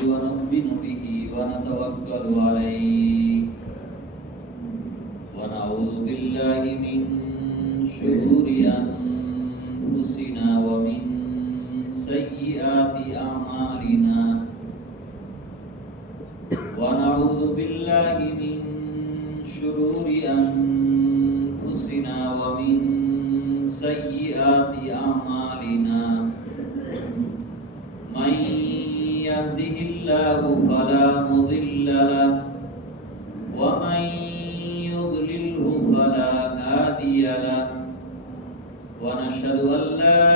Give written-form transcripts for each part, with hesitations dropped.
ونؤمن به ونتوكل عليه ونعوذ بالله من شرور أنفسنا ومن سيئات أعمالنا ونعوذ بالله من شرور أنفسنا ومن سيئات أعمالنا من يهده الله فلا مضل له ومن يضلله فلا هادي له ونشهد أن لا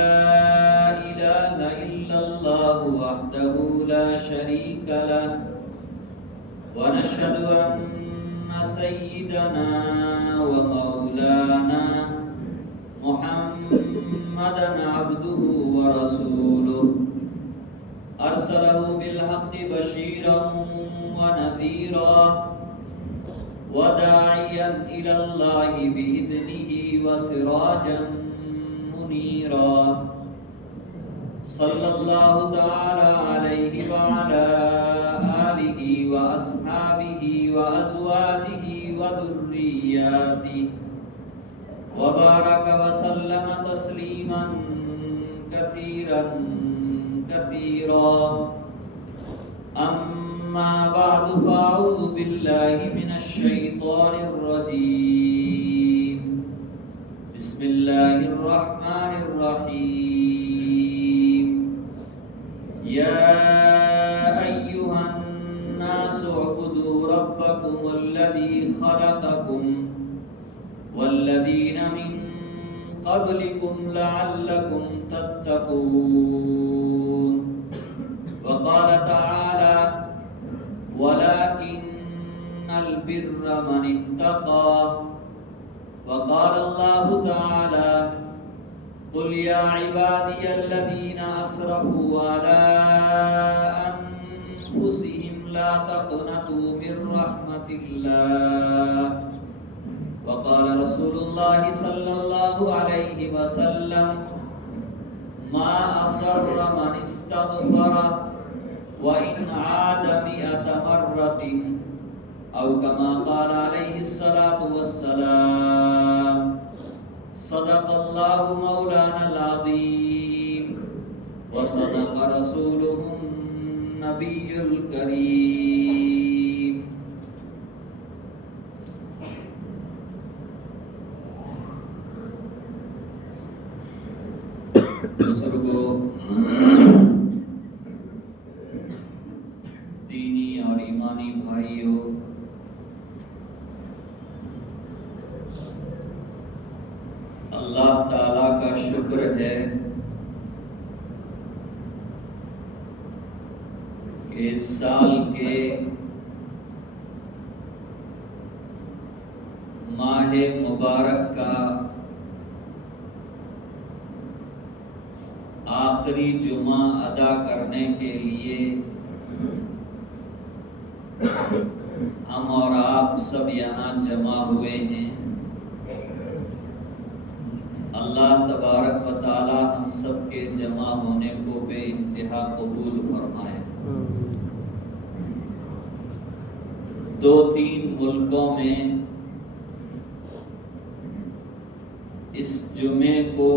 إله إلا الله وحده لا شريك له ونشهد أن سيدنا ومولانا محمدا عبده ورسوله أرسله بالحق بشيرا ونذيرا وداعيا إلى الله بإذنه وسراجا منيرا صلى الله تعالى عليه وعلى آله وأصحابه وأزواجه وذرياته وبارك وسلم تسليما كثيرا كثيرا أما بعد فأعوذ بالله من الشيطان الرجيم بسم الله الرحمن الرحيم يا أيها الناس اعبدوا ربكم الذي خلقكم والذين من قبلكم لعلكم تتقون وقال تعالى ولكن البر من اتقى وقال الله تعالى قل يا عبادي الذين أسرفوا على أنفسهم لا تقنطوا من رحمة الله وقال رسول الله صلى الله عليه وسلم ما أصر من استغفر وإن عاد 100 مرة أو كما قال عليه الصلاة والسلام صدق الله مولانا العظيم وصدق رسوله النبي الكريم بزرگوں، دینی اور ایمانی بھائیوں، اللہ تعالی کا شکر ہے کہ اس سال کے ماہ مبارک کا آخری جمعہ ادا کرنے کے لیے ہم اور آپ سب یہاں جمع ہوئے ہیں۔ اللہ تبارک و تعالی ہم سب کے جمع ہونے کو بے انتہا قبول فرمائے۔ 2-3 ملکوں میں اس جمعے کو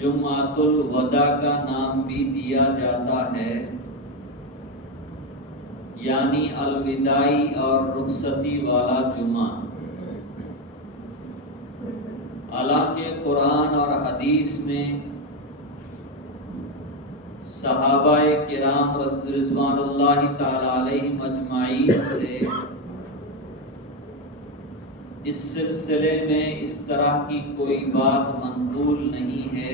جمعۃ الوداع کا نام بھی دیا جاتا ہے، یعنی الوداعی اور رخصتی والا جمعہ۔ حالانکہ قرآن اور حدیث میں صحابہ کرام رضوان اللہ تعالی علیہم اجمعین سے اس سلسلے میں اس طرح کی کوئی بات منقول نہیں ہے،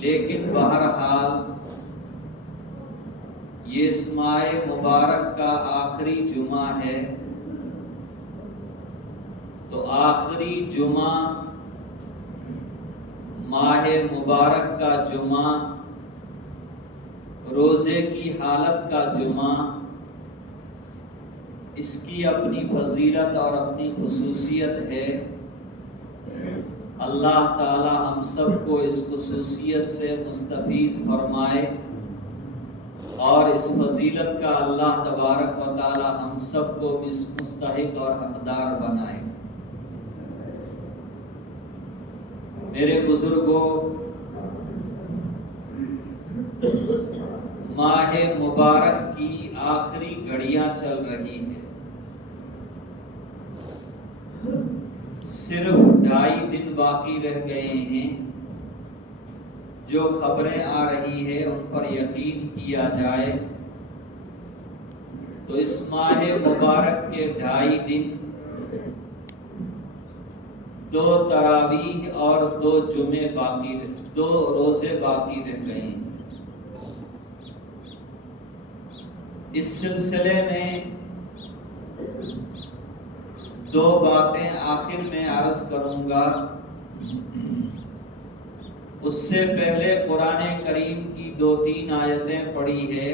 لیکن بہرحال یہ اس ماہ مبارک کا آخری جمعہ ہے، تو آخری جمعہ ماہ مبارک کا جمعہ، روزے کی حالت کا جمعہ، اس کی اپنی فضیلت اور اپنی خصوصیت ہے اللہ تعالی ہم سب کو اس خصوصیت سے مستفیض فرمائے اور اس فضیلت کا اللہ تبارک و تعالی ہم سب کو مستحق اور حقدار بنائے۔ میرے بزرگوں، ماہ مبارک کی آخری گھڑیاں چل رہی ہیں، صرف 2.5 دن باقی رہ گئے ہیں۔ جو خبریں آ رہی ہے ان پر یقین کیا جائے تو اس ماہ مبارک کے 2.5 دن 2 تراویح اور 2 روزے باقی رہ گئے ہیں۔ اس سلسلے میں 2 باتیں آخر میں عرض کروں گا۔ اس سے پہلے قرآن کریم کی 2-3 آیتیں پڑھی ہے،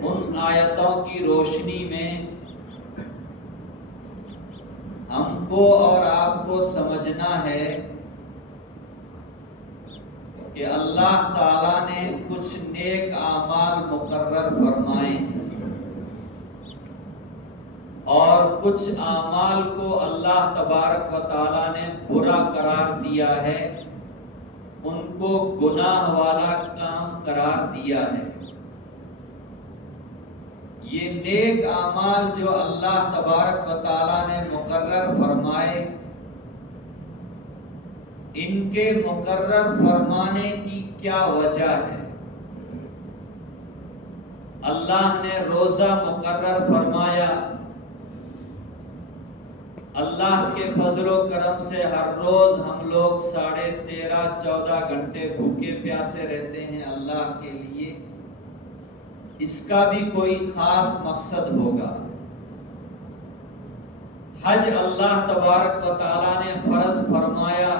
ان آیتوں کی روشنی میں ہم کو اور آپ کو سمجھنا ہے کہ اللہ تعالیٰ نے کچھ نیک اعمال مقرر فرمائے ہیں اور کچھ اعمال کو اللہ تبارک و تعالیٰ نے برا قرار دیا ہے، ان کو گناہ والا کام قرار دیا ہے۔ یہ نیک اعمال جو اللہ تبارک و تعالیٰ نے مقرر فرمائے، ان کے مقرر فرمانے کی کیا وجہ ہے؟ اللہ نے روزہ مقرر فرمایا، اللہ کے فضل و کرم سے ہر روز ہم لوگ 13.5-14 گھنٹے بھوکے پیاسے رہتے ہیں اللہ کے لیے، اس کا بھی کوئی خاص مقصد ہوگا۔ حج اللہ تبارک و تعالیٰ نے فرض فرمایا،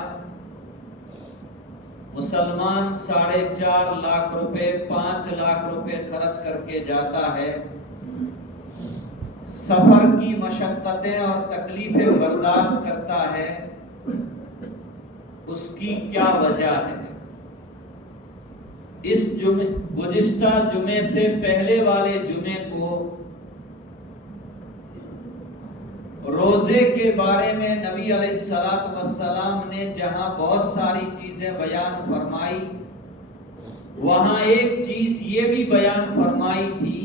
مسلمان 4.5 لاکھ روپے 5 لاکھ روپے خرچ کر کے جاتا ہے، سفر کی مشقتیں اور تکلیفیں برداشت کرتا ہے، اس کی کیا وجہ ہے؟ اس گزشتہ جمعے سے پہلے والے جمعے کو روزے کے بارے میں نبی علیہ السلام نے جہاں بہت ساری چیزیں بیان فرمائی، وہاں ایک چیز یہ بھی بیان فرمائی تھی،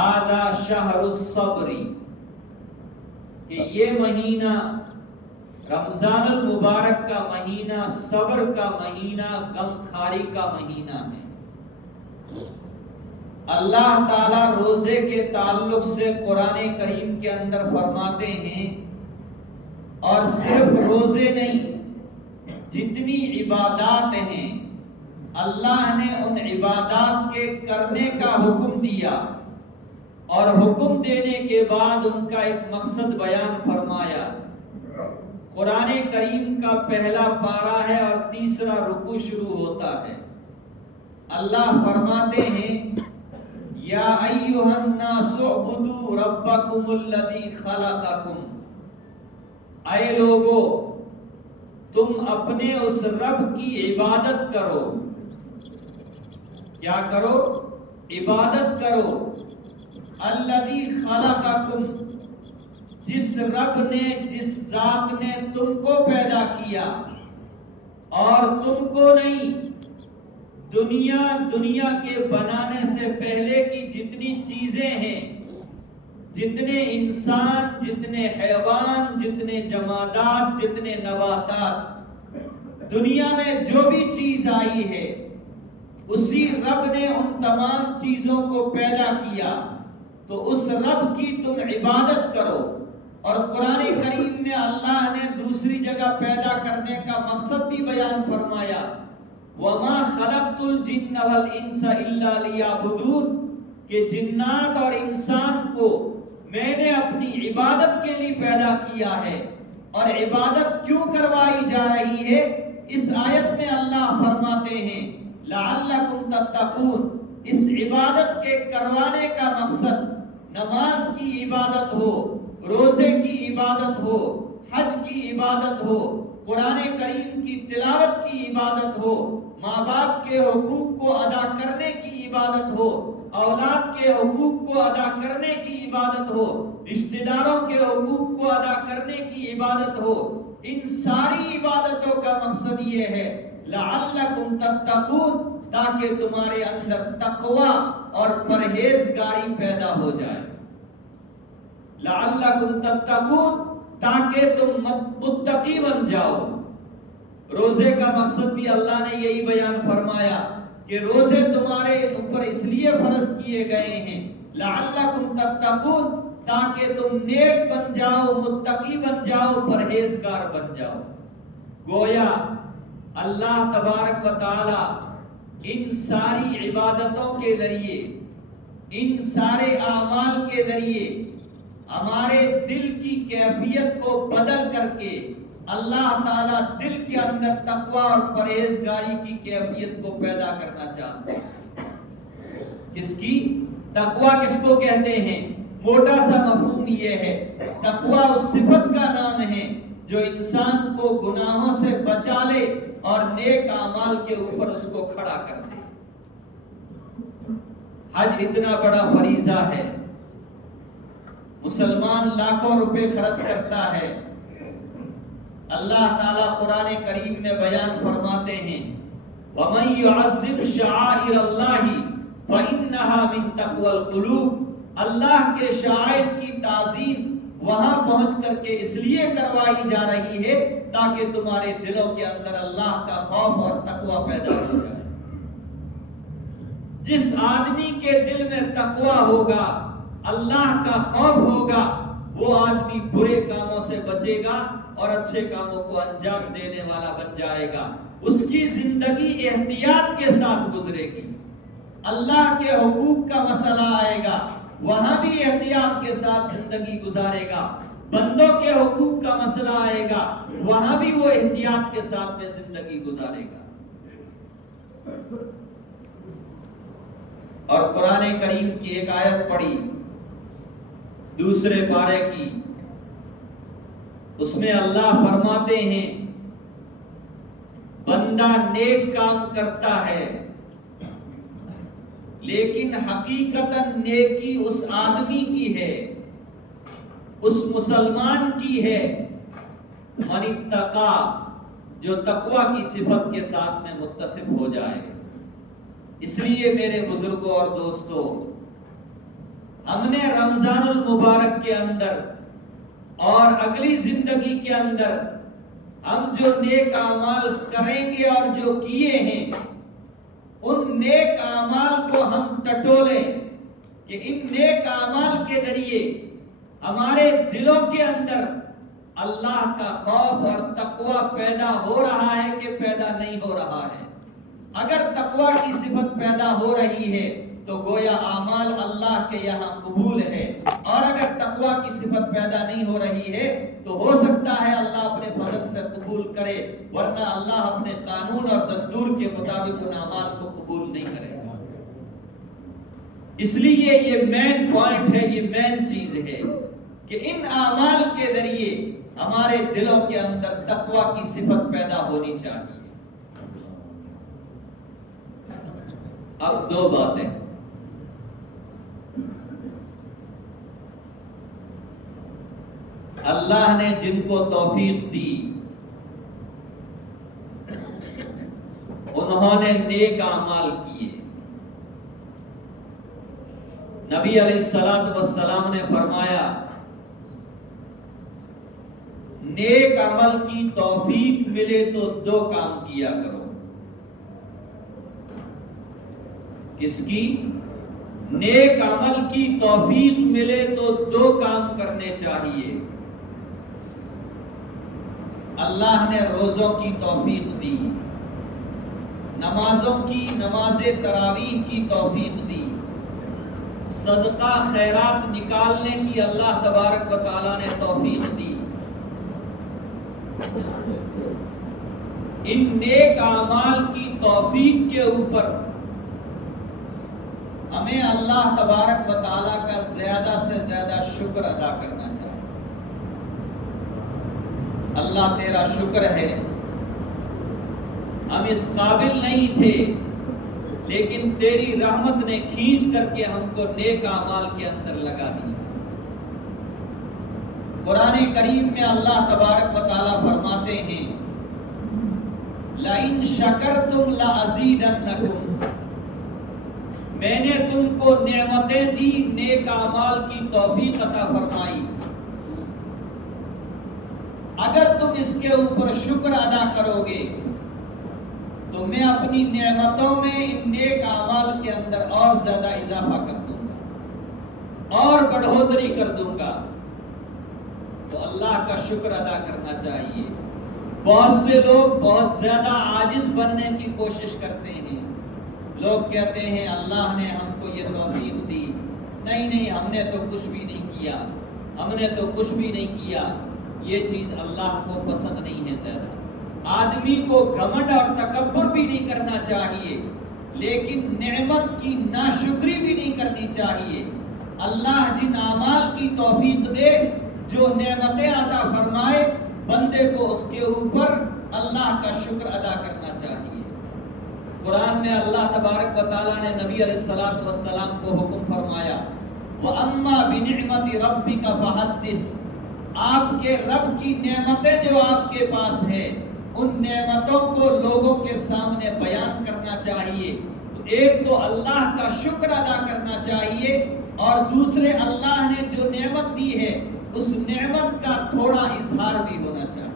آدھا شہر الصبری، کہ یہ مہینہ رمضان المبارک کا مہینہ صبر کا مہینہ، غم خاری کا مہینہ ہے۔ اللہ تعالیٰ روزے کے تعلق سے قرآن کریم کے اندر فرماتے ہیں، اور صرف روزے نہیں، جتنی عبادات ہیں اللہ نے ان عبادات کے کرنے کا حکم دیا، اور حکم دینے کے بعد ان کا ایک مقصد بیان فرمایا۔ قرآن کریم کا پہلا پارہ ہے اور تیسرا رکوع شروع ہوتا ہے۔ اللہ فرماتے ہیں، یا ایھا الناس اعبدوا ربکم الذی خلقکم، اے لوگو تم اپنے اس رب کی عبادت کرو۔ کیا کرو؟ عبادت کرو۔ الذی خلقکم، جس رب نے، جس ذات نے تم کو پیدا کیا، اور تم کو نہیں، دنیا کے بنانے سے پہلے کی جتنی چیزیں ہیں، جتنے انسان، جتنے حیوان، جتنے جمادات، جتنے نباتات، دنیا میں جو بھی چیز آئی ہے، اسی رب نے ان تمام چیزوں کو پیدا کیا، تو اس رب کی تم عبادت کرو۔ اور قرآن کریم میں اللہ نے دوسری جگہ پیدا کرنے کا مقصد بھی بیان فرمایا، وَمَا خَلَقْتُ الْجِنَّ وَالْإِنسَ إِلَّا لِيَعْبُدُونَ، کہ جنات اور انسان کو میں نے اپنی عبادت کے لیے پیدا کیا ہے۔ اور عبادت کیوں کروائی جا رہی ہے؟ اس آیت میں اللہ فرماتے ہیں، لَعَلَّكُمْ تَتَّقُونَ، اس عبادت کے کروانے کا مقصد نماز کی عبادت ہو، روزے کی عبادت ہو، حج کی عبادت ہو، قرآن کریم کی تلاوت کی عبادت ہو، ماں باپ کے حقوق کو ادا کرنے کی عبادت ہو، اولاد کے حقوق کو ادا کرنے کی عبادت ہو، رشتہ داروں کے حقوق کو ادا کرنے کی عبادت ہو، ان ساری عبادتوں کا مقصد یہ ہے لعلکم تتقون، تاکہ تمہارے اندر تقوی اور پرہیزگاری پیدا ہو جائے. لعلکم تتقون، تاکہ تم متقی بن جاؤ. روزے کا مقصد بھی اللہ نے یہی بیان فرمایا کہ روزے تمہارے اوپر اس لیے فرض کیے گئے ہیں لعلکم تتقون، تاکہ تم نیک بن جاؤ، متقی بن جاؤ، پرہیزگار بن جاؤ. گویا اللہ تبارک و تعالی ان ساری عبادتوں کے ذریعے، ان سارے اعمال کے ذریعے ہمارے دل کی کیفیت کو بدل کر کے اللہ تعالیٰ دل کے اندر تقوی اور پرہیزگاری کی کیفیت کو پیدا کرنا چاہتے ہیں. کس کی؟ تقوی کس کو کہتے ہیں؟ موٹا سا مفہوم یہ ہے، تقوی اس صفت کا نام ہے جو انسان کو گناہوں سے بچا لے اور نیک اعمال کے اوپر اس کو کھڑا کر دے. حج اتنا بڑا فریضہ ہے، مسلمان لاکھوں روپے خرچ کرتا ہے. اللہ تعالیٰ قرآن کریم میں بیان فرماتے ہیں وَمَن يُعَظِّمْ شَعَائِرَ اللَّهِ فَإِنَّهَا مِن تَقْوَى الْقُلُوبِ، اللہ کے شعائر کی تعظیم وہاں پہنچ کر کے اس لیے کروائی جا رہی ہے تاکہ تمہارے دلوں کے اندر اللہ کا خوف اور تقوی پیدا ہو جائے. جس آدمی کے دل میں تقوی ہوگا، اللہ کا خوف ہوگا، وہ آدمی برے کاموں سے بچے گا اور اچھے کاموں کو انجام دینے والا بن جائے گا. اس کی زندگی احتیاط کے ساتھ گزرے گی. اللہ کے حقوق کا مسئلہ آئے گا، وہاں بھی احتیاط کے ساتھ زندگی گزارے گا. بندوں کے حقوق کا مسئلہ آئے گا، وہاں بھی وہ احتیاط کے ساتھ میں زندگی گزارے گا. اور قرآن کریم کی ایک آیت پڑھی دوسرے پارے کی، اس میں اللہ فرماتے ہیں بندہ نیک کام کرتا ہے لیکن حقیقتاً نیکی اس آدمی کی ہے، اس مسلمان کی ہے، من اتقا، جو تقوی کی صفت کے ساتھ میں متصف ہو جائے. اس لیے میرے بزرگوں اور دوستوں، ہم نے رمضان المبارک کے اندر اور اگلی زندگی کے اندر ہم جو نیک اعمال کریں گے اور جو کیے ہیں، ان نیک اعمال کو ہم ٹٹولیں کہ ان نیک اعمال کے ذریعے ہمارے دلوں کے اندر اللہ کا خوف اور تقوی پیدا ہو رہا ہے کہ پیدا نہیں ہو رہا ہے. اگر تقوی کی صفت پیدا ہو رہی ہے تو گویا اعمال اللہ کے یہاں قبول ہے، اور اگر تقوی کی صفت پیدا نہیں ہو رہی ہے تو ہو سکتا ہے اللہ اپنے فضل سے قبول کرے، ورنہ اللہ اپنے قانون اور دستور کے مطابق ان اعمال کو قبول نہیں کرے گا. اس لیے یہ مین پوائنٹ ہے، یہ مین چیز ہے کہ ان اعمال کے ذریعے ہمارے دلوں کے اندر تقوی کی صفت پیدا ہونی چاہیے. اب دو باتیں. اللہ نے جن کو توفیق دی انہوں نے نیک اعمال کیے. نبی علیہ الصلوۃ والسلام نے فرمایا نیک عمل کی توفیق ملے تو دو کام کیا کرو. کس کی؟ نیک عمل کی توفیق ملے تو دو کام کرنے چاہیے. اللہ نے روزوں کی توفیق دی، نمازوں کی، نماز تراویح کی توفیق دی، صدقہ خیرات نکالنے کی اللہ تبارک و تعالی نے توفیق دی. ان نیک اعمال کی توفیق کے اوپر ہمیں اللہ تبارک و تعالی کا زیادہ سے زیادہ شکر ادا کرنا چاہیے. اللہ تیرا شکر ہے، ہم اس قابل نہیں تھے لیکن تیری رحمت نے کھینچ کر کے ہم کو نیک اعمال کے اندر لگا دیا۔ قرآن کریم میں اللہ تبارک و تعالیٰ فرماتے ہیں لَإِن شَكَرْتُمْ لَأَزِيدَنَّكُمْ، میں نے تم کو نعمتیں دی، نیک اعمال کی توفیق عطا فرمائی، اگر تم اس کے اوپر شکر ادا کرو گے تو میں اپنی نعمتوں میں ان نیک اعمال کے اندر اور زیادہ اضافہ کر دوں گا اور بڑھوتری کر دوں گا۔ تو اللہ کا شکر ادا کرنا چاہیے۔ بہت سے لوگ بہت زیادہ عاجز بننے کی کوشش کرتے ہیں، لوگ کہتے ہیں اللہ نے ہم کو یہ توفیق دی، نہیں ہم نے تو کچھ بھی نہیں کیا، ہم نے تو کچھ بھی نہیں کیا۔ یہ چیز اللہ کو پسند نہیں ہے زیادہ۔ آدمی کو گھمنڈ اور تکبر بھی نہیں کرنا چاہیے، لیکن نعمت کی ناشکری بھی نہیں کرنی چاہیے۔ اللہ جن اعمال کی توفیق دے، جو نعمتیں عطا فرمائے، بندے کو اس کے اوپر اللہ کا شکر ادا کرنا چاہیے۔ قرآن میں اللہ تبارک و تعالیٰ نے نبی علیہ الصلوۃ والسلام کو حکم فرمایا وَأَمَّا بِنِعْمَةِ رَبِّكَ فَحَدِّثْ، آپ کے رب کی نعمتیں جو آپ کے پاس ہے ان نعمتوں کو لوگوں کے سامنے بیان کرنا چاہیے۔ تو ایک تو اللہ کا شکر ادا کرنا چاہیے، اور دوسرے اللہ نے جو نعمت دی ہے اس نعمت کا تھوڑا اظہار بھی ہونا چاہیے۔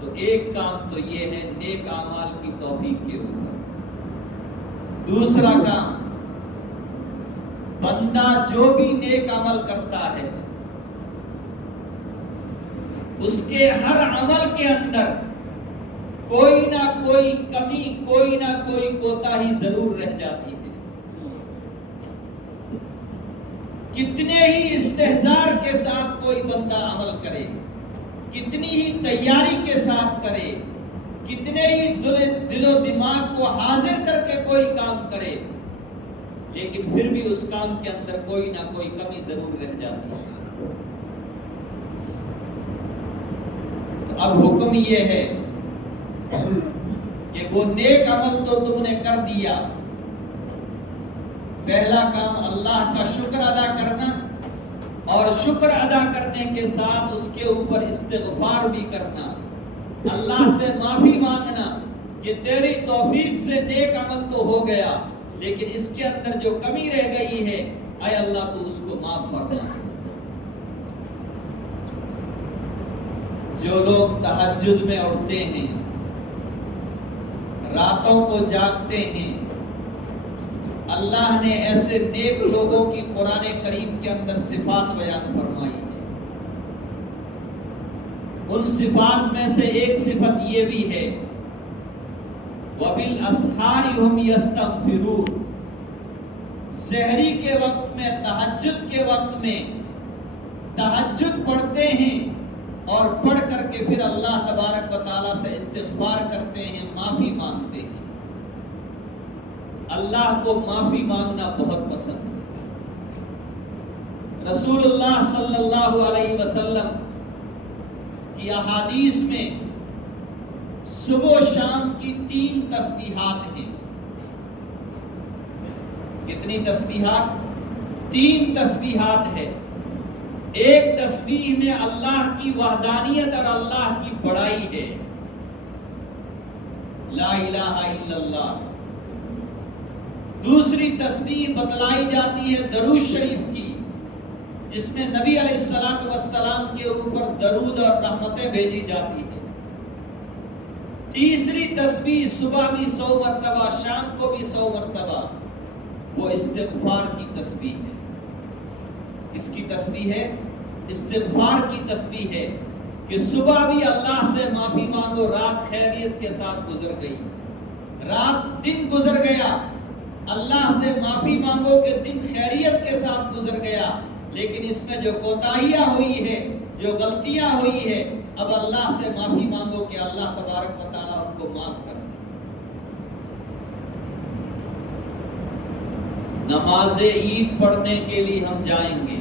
تو ایک کام تو یہ ہے نیک اعمال کی توفیق کے اوپر۔ دوسرا کام، بندہ جو بھی نیک عمل کرتا ہے اس کے ہر عمل کے اندر کوئی نہ کوئی کمی، کوئی نہ کوئی کوتاہی ضرور رہ جاتی ہے۔ کتنے ہی استحضار کے ساتھ کوئی بندہ عمل کرے، کتنی ہی تیاری کے ساتھ کرے، کتنے ہی دل و دماغ کو حاضر کر کے کوئی کام کرے، لیکن پھر بھی اس کام کے اندر کوئی نہ کوئی کمی ضرور رہ جاتی ہے۔ اب حکم یہ ہے کہ وہ نیک عمل تو تم نے کر دیا، پہلا کام اللہ کا شکر ادا کرنا، اور شکر ادا کرنے کے ساتھ اس کے اوپر استغفار بھی کرنا، اللہ سے معافی مانگنا کہ تیری توفیق سے نیک عمل تو ہو گیا لیکن اس کے اندر جو کمی رہ گئی ہے اے اللہ تو اس کو معاف فرما۔ جو لوگ تہجد میں اٹھتے ہیں، راتوں کو جاگتے ہیں، اللہ نے ایسے نیک لوگوں کی قرآن کریم کے اندر صفات بیان فرمائی ہے۔ ان صفات میں سے ایک صفت یہ بھی ہے وَبِالْأَسْحَارِ هُمْ يَسْتَغْفِرُونَ، سحری کے وقت میں، تہجد کے وقت میں تہجد پڑھتے ہیں اور پڑھ کر کے پھر اللہ تبارک و تعالیٰ سے استغفار کرتے ہیں، معافی مانگتے ہیں۔ اللہ کو معافی مانگنا بہت پسند ہے۔ رسول اللہ صلی اللہ علیہ وسلم کی احادیث میں صبح و شام کی 3 تسبیحات ہیں۔ کتنی تسبیحات؟ 3 تسبیحات ہے۔ ایک تسبیح میں اللہ کی وحدانیت اور اللہ کی بڑائی ہے، لا الہ الا اللہ۔ دوسری تسبیح بتلائی جاتی ہے درود شریف کی، جس میں نبی علیہ السلام کے اوپر درود اور رحمتیں بھیجی جاتی ہیں۔ تیسری تسبیح صبح بھی 100 مرتبہ، شام کو بھی 100 مرتبہ، وہ استغفار کی تسبیح ہے۔ اس کی تسبیح ہے، استغفار کی تسبیح ہے کہ صبح بھی اللہ سے معافی مانگو، رات خیریت کے ساتھ گزر گئی، رات دن گزر گیا، اللہ سے معافی مانگو کہ دن خیریت کے ساتھ گزر گیا، لیکن اس میں جو کوتاہیاں ہوئی ہے، جو غلطیاں ہوئی ہے، اب اللہ سے معافی مانگو کہ اللہ تبارک و تعالیٰ ان کو معاف کر دے۔ نماز عید پڑھنے کے لیے ہم جائیں گے،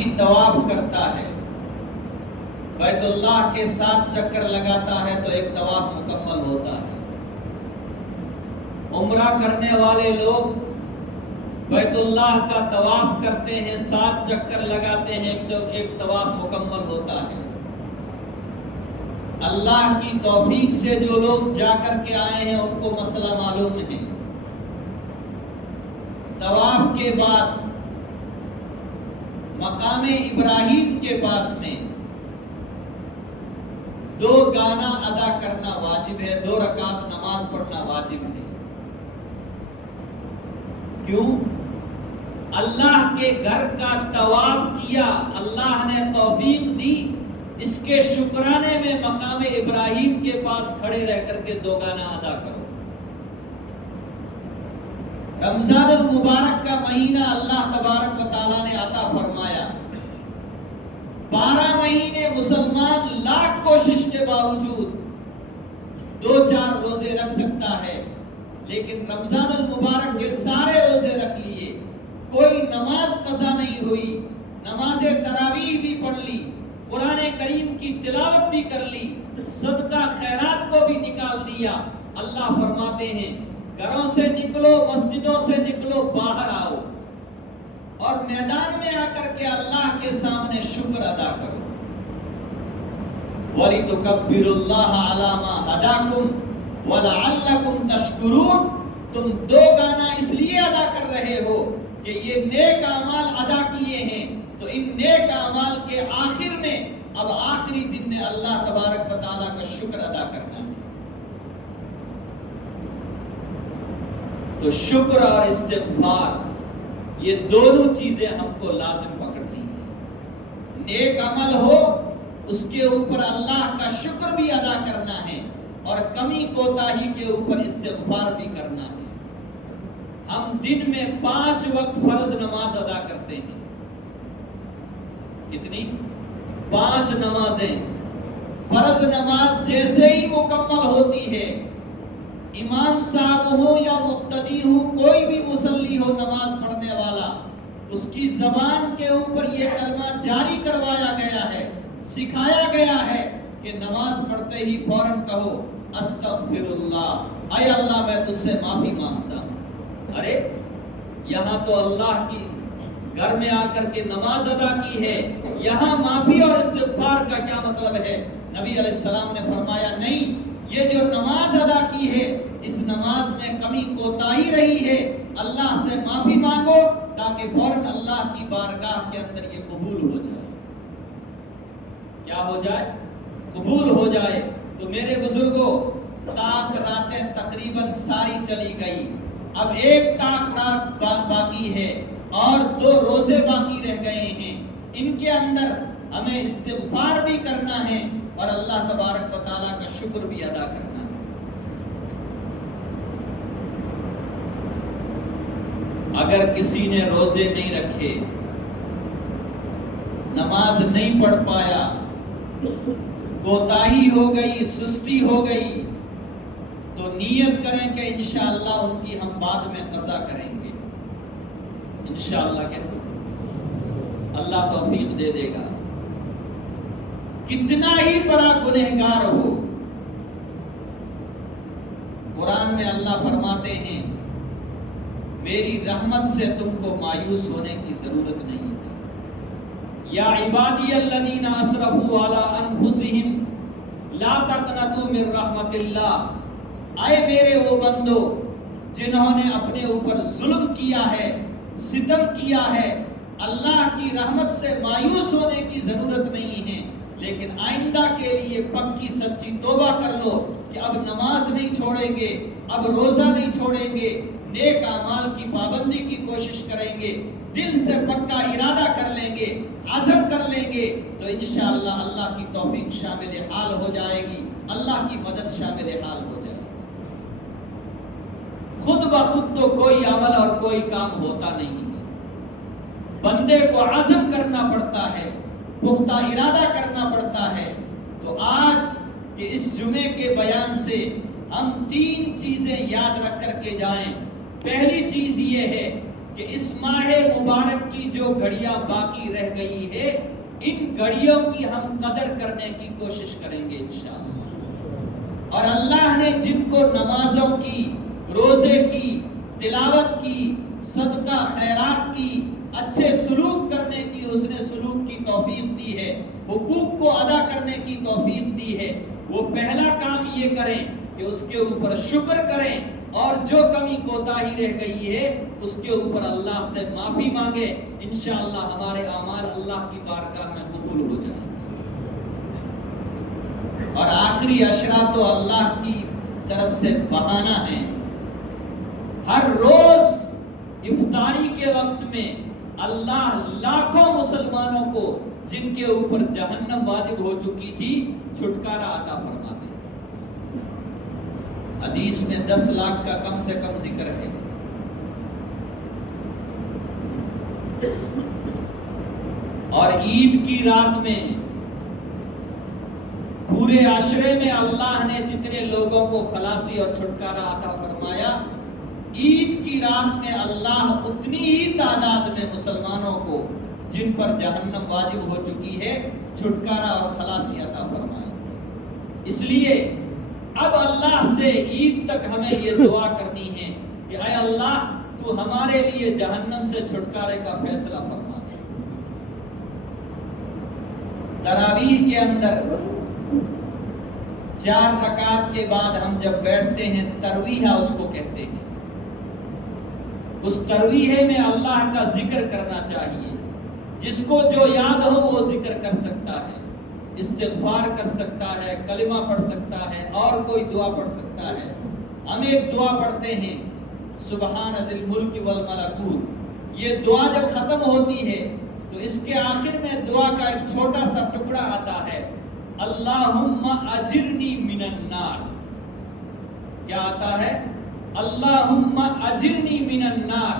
حاجی طواف کرتا ہے، بیت اللہ کے 7 چکر لگاتا ہے تو ایک طواف مکمل ہوتا ہے۔ عمرہ کرنے والے لوگ بیت اللہ کا طواف کرتے ہیں، 7 چکر لگاتے ہیں تو ایک طواف مکمل ہوتا ہے۔ اللہ کی توفیق سے جو لوگ جا کر کے آئے ہیں ان کو مسئلہ معلوم ہے۔ طواف کے بعد مقام ابراہیم کے پاس میں 2 گانا ادا کرنا واجب ہے، 2 رکعت نماز پڑھنا واجب ہے۔ کیوں؟ اللہ کے گھر کا طواف کیا، اللہ نے توفیق دی، اس کے شکرانے میں مقام ابراہیم کے پاس کھڑے رہ کر کے 2 گانا ادا کرو۔ رمضان المبارک کا مہینہ اللہ تبارک و تعالیٰ نے عطا فرمایا، 12 مہینے مسلمان لاکھ کوشش کے باوجود 2-4 روزے رکھ سکتا ہے، لیکن رمضان المبارک کے سارے روزے رکھ لیے، کوئی نماز قضا نہیں ہوئی، نماز تراویح بھی پڑھ لی، قرآن کریم کی تلاوت بھی کر لی، صدقہ خیرات کو بھی نکال دیا۔ اللہ فرماتے ہیں گھروں سے نکلو، مسجدوں سے نکلو، باہر آؤ اور میدان میں آ کر کے اللہ کے سامنے شکر ادا کرو۔ وَلِتُكَبِّرُوا اللَّهَ عَلَى مَا هَدَاكُمْ وَلَعَلَّكُمْ تَشْكُرُونَ۔ تم 2 گانا اس لیے ادا کر رہے ہو کہ یہ نیک اعمال ادا کیے ہیں، تو ان نیک اعمال کے آخر میں اب آخری دن میں اللہ تبارک و تعالیٰ کا شکر ادا کرنا ہے۔ تو شکر اور استغفار یہ دونوں چیزیں ہم کو لازم پکڑنی ہیں۔ نیک عمل ہو اس کے اوپر اللہ کا شکر بھی ادا کرنا ہے اور کمی کوتاہی کے اوپر استغفار بھی کرنا ہے۔ ہم دن میں 5 وقت فرض نماز ادا کرتے ہیں۔ کتنی؟ 5 نمازیں۔ فرض نماز جیسے ہی مکمل ہوتی ہے، امام صاحب ہو یا مقتدی ہو، کوئی بھی مصلی ہو نماز پڑھنے والا، اس کی زبان کے اوپر یہ کلمہ جاری کروایا گیا ہے، سکھایا گیا ہے کہ نماز پڑھتے ہی فوراً کہو استغفر اللہ، اے اللہ میں تجھ سے معافی مانگتا ہوں۔ ارے یہاں تو اللہ کی گھر میں آ کر کے نماز ادا کی ہے، یہاں معافی اور استغفار کا کیا مطلب ہے؟ نبی علیہ السلام نے فرمایا نہیں، یہ جو نماز ادا کی ہے اس نماز میں کمی کوتاہی رہی ہے، اللہ سے معافی مانگو تاکہ فوراً اللہ کی بارگاہ کے اندر یہ قبول ہو جائے۔ کیا ہو جائے؟ قبول ہو جائے۔ تو میرے بزرگوں، طاق راتیں تقریباً ساری چلی گئی، اب 1 طاق رات باقی ہے اور 2 روزے باقی رہ گئے ہیں۔ ان کے اندر ہمیں استغفار بھی کرنا ہے اور اللہ تبارک و تعالیٰ کا شکر بھی ادا کرنا ہے۔ اگر کسی نے روزے نہیں رکھے، نماز نہیں پڑھ پایا، کوتاہی ہو گئی، سستی ہو گئی، تو نیت کریں کہ انشاءاللہ ان کی ہم بعد میں قضا کریں گے۔ انشاءاللہ کہ اللہ توفیق دے دے گا۔ کتنا ہی بڑا گنہگار ہو، قرآن میں اللہ فرماتے ہیں میری رحمت سے تم کو مایوس ہونے کی ضرورت نہیں ہے۔ یا عبادی الذین اسرفوا علی انفسہم لا تقنطوا من رحمت اللہ، اے میرے وہ بندو جنہوں نے اپنے اوپر ظلم کیا ہے، ستم کیا ہے، اللہ کی رحمت سے مایوس ہونے کی ضرورت نہیں ہے، لیکن آئندہ کے لیے پکی سچی توبہ کر لو کہ اب نماز نہیں چھوڑیں گے، اب روزہ نہیں چھوڑیں گے، نیک اعمال کی پابندی کی کوشش کریں گے، دل سے پکا ارادہ کر لیں گے، عزم کر لیں گے، تو انشاءاللہ اللہ کی توفیق شامل حال ہو جائے گی، اللہ کی مدد شامل حال ہو جائے گی۔ خود بخود تو کوئی عمل اور کوئی کام ہوتا نہیں ہے، بندے کو عزم کرنا پڑتا ہے، پختہ ارادہ کرنا پڑتا ہے۔ تو آج کہ اس جمعے کے بیان سے ہم 3 چیزیں یاد رکھ کر کے جائیں۔ پہلی چیز یہ ہے کہ کہ اس ماہ مبارک کی جو گھڑیاں باقی رہ گئی ہے ان گھڑیوں کی ہم قدر کرنے کی کوشش کریں گے انشاءاللہ۔ اور اللہ نے جن کو نمازوں کی، روزے کی، تلاوت کی، صدقہ خیرات کی، اچھے سلوک کرنے کی، حسن سلوک کی توفیق دی ہے، حقوق کو ادا کرنے کی توفیق دی ہے، وہ پہلا کام یہ کریں کہ اس کے اوپر شکر کریں، اور جو کمی کوتاہی رہ گئی ہے اس کے اوپر اللہ سے معافی مانگے، انشاءاللہ ہمارے اعمال اللہ کی بارگاہ میں قبول ہو جائیں۔ اور آخری عشرہ تو اللہ کی طرف سے بہانہ ہے۔ ہر روز افطاری کے وقت میں اللہ لاکھوں مسلمانوں کو جن کے اوپر جہنم واجب ہو چکی تھی چھٹکارا عطا فرماتے ہیں۔ حدیث میں 10 لاکھ کا کم سے کم ذکر ہے۔ اور عید کی رات میں پورے عشرے میں اللہ نے جتنے لوگوں کو خلاصی اور چھٹکارا عطا فرمایا، عید کی رات میں اللہ اتنی ہی تعداد میں مسلمانوں کو جن پر جہنم واجب ہو چکی ہے چھٹکارا اور خلاصی عطا فرمایا۔ اس لیے اب اللہ سے عید تک ہمیں یہ دعا کرنی ہے کہ اے اللہ تو ہمارے لیے جہنم سے چھٹکارے کا فیصلہ فرما دے۔ تراویح کے اندر 4 رکعات کے بعد ہم جب بیٹھتے ہیں ترویحہ اس کو کہتے ہیں۔ اس ترویحے میں اللہ کا ذکر کرنا چاہیے، جس کو جو یاد ہو وہ ذکر کر سکتا ہے، استغفار کر سکتا ہے، کلمہ پڑھ سکتا ہے، اور کوئی دعا پڑھ سکتا ہے۔ ہم ایک دعا پڑھتے ہیں سبحان ذی الملک والملکوت، یہ دعا جب ختم ہوتی ہے تو اس کے آخر میں دعا کا ایک چھوٹا سا ٹکڑا آتا ہے، اللہم اجرنی من النار۔ کیا آتا ہے؟ اللہم اجرنی من النار،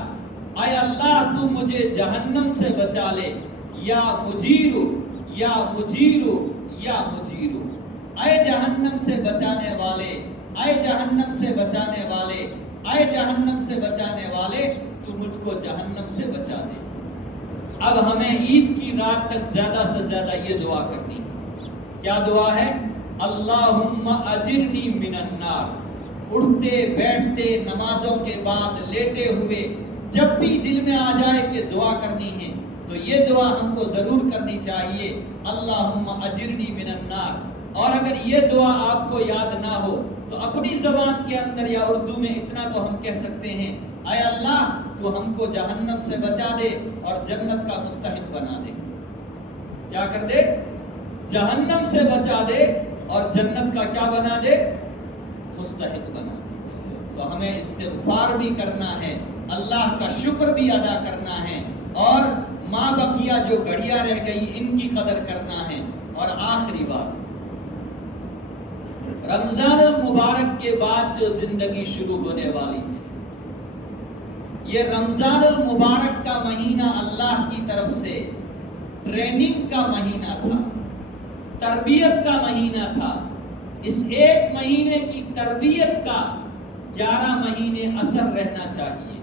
اے اللہ تو مجھے جہنم سے بچا لے، یا مجیرو یا مجیرو یا مجیرو، اے جہنم سے بچانے والے، اے جہنم سے بچانے والے، اے جہنم سے بچانے والے، تو مجھ کو جہنم سے بچا دے۔ اب ہمیں عید کی رات تک زیادہ سے زیادہ یہ دعا کرنی ہے۔ کیا دعا ہے؟ اللہم اجرنی من النار۔ اٹھتے بیٹھتے نمازوں کے بعد لیٹے ہوئے جب بھی دل میں آ جائے کہ دعا کرنی ہے تو یہ دعا ہم کو ضرور کرنی چاہیے، اللہم اجرنی من النار۔ اور اگر یہ دعا آپ کو یاد نہ ہو تو اپنی زبان کے اندر یا اردو میں اتنا تو ہم کہہ سکتے ہیں، اے اللہ تو ہم کو جہنم سے بچا دے اور جنت کا مستحق بنا دے۔ کیا کر دے؟ جہنم سے بچا دے اور جنت کا کیا بنا دے؟ مستحق بنا دے۔ تو ہمیں استغفار بھی کرنا ہے، اللہ کا شکر بھی ادا کرنا ہے، اور ماں بقیہ جو گھڑیاں رہ گئی ان کی قدر کرنا ہے۔ اور آخری بات، رمضان المبارک کے بعد جو زندگی شروع ہونے والی ہے، یہ رمضان المبارک کا مہینہ اللہ کی طرف سے ٹریننگ کا مہینہ تھا، تربیت کا مہینہ تھا۔ اس ایک مہینے کی تربیت کا 11 مہینے اثر رہنا چاہیے۔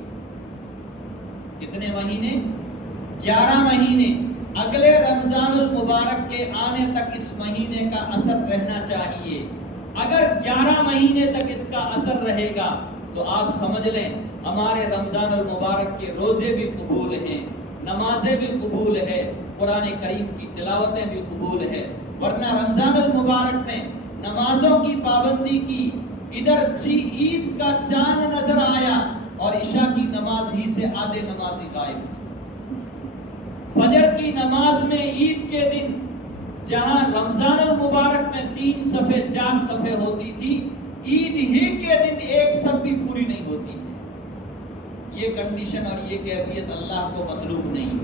کتنے مہینے؟ 11 مہینے اگلے رمضان المبارک کے آنے تک اس مہینے کا اثر رہنا چاہیے۔ اگر 11 مہینے تک اس کا اثر رہے گا تو آپ سمجھ لیں ہمارے رمضان المبارک کے روزے بھی قبول ہیں، نمازیں بھی قبول ہے، قرآن کریم کی تلاوتیں بھی قبول ہے۔ ورنہ رمضان المبارک میں نمازوں کی پابندی کی، ادھر عید کا چاند نظر آیا اور عشاء کی نماز ہی سے آدھے نمازی غائب۔ فجر کی نماز میں عید کے دن جہاں رمضان المبارک میں 3 صفحے 4 صفحے ہوتی تھی، عید ہی کے دن ایک صف بھی پوری نہیں ہوتی۔ یہ کنڈیشن اور یہ کیفیت اللہ کو مطلوب نہیں۔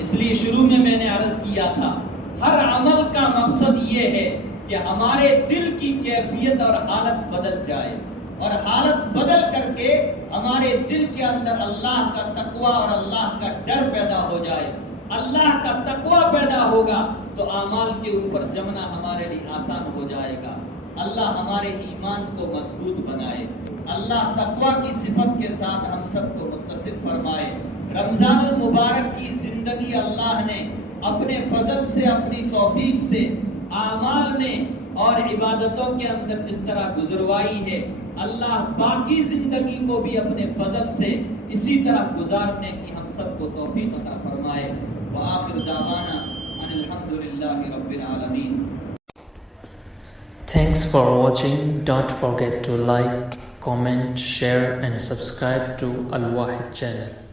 اس لیے شروع میں نے عرض کیا تھا، ہر عمل کا مقصد یہ ہے کہ ہمارے دل کی کیفیت اور حالت بدل جائے، اور حالت بدل کر کے ہمارے دل کے اندر اللہ کا تقوی اور اللہ کا ڈر پیدا ہو جائے۔ اللہ کا تقوی پیدا ہوگا تو اعمال کے اوپر جمنا ہمارے لیے آسان ہو جائے گا۔ اللہ ہمارے ایمان کو مضبوط بنائے، اللہ تقوی کی صفت کے ساتھ ہم سب کو متصف فرمائے۔ رمضان المبارک کی زندگی اللہ نے اپنے فضل سے، اپنی توفیق سے اعمال میں اور عبادتوں کے اندر جس طرح گزروائی ہے، اللہ باقی زندگی کو بھی اپنے فضل سے اسی طرح گزارنے کی ہم سب کو توفیق عطا فرمائے۔ وآخر دعوانا ان الحمدللہ رب العالمین۔ Thanks for watching. Don't forget to like, comment, share and subscribe to Al Wahid channel.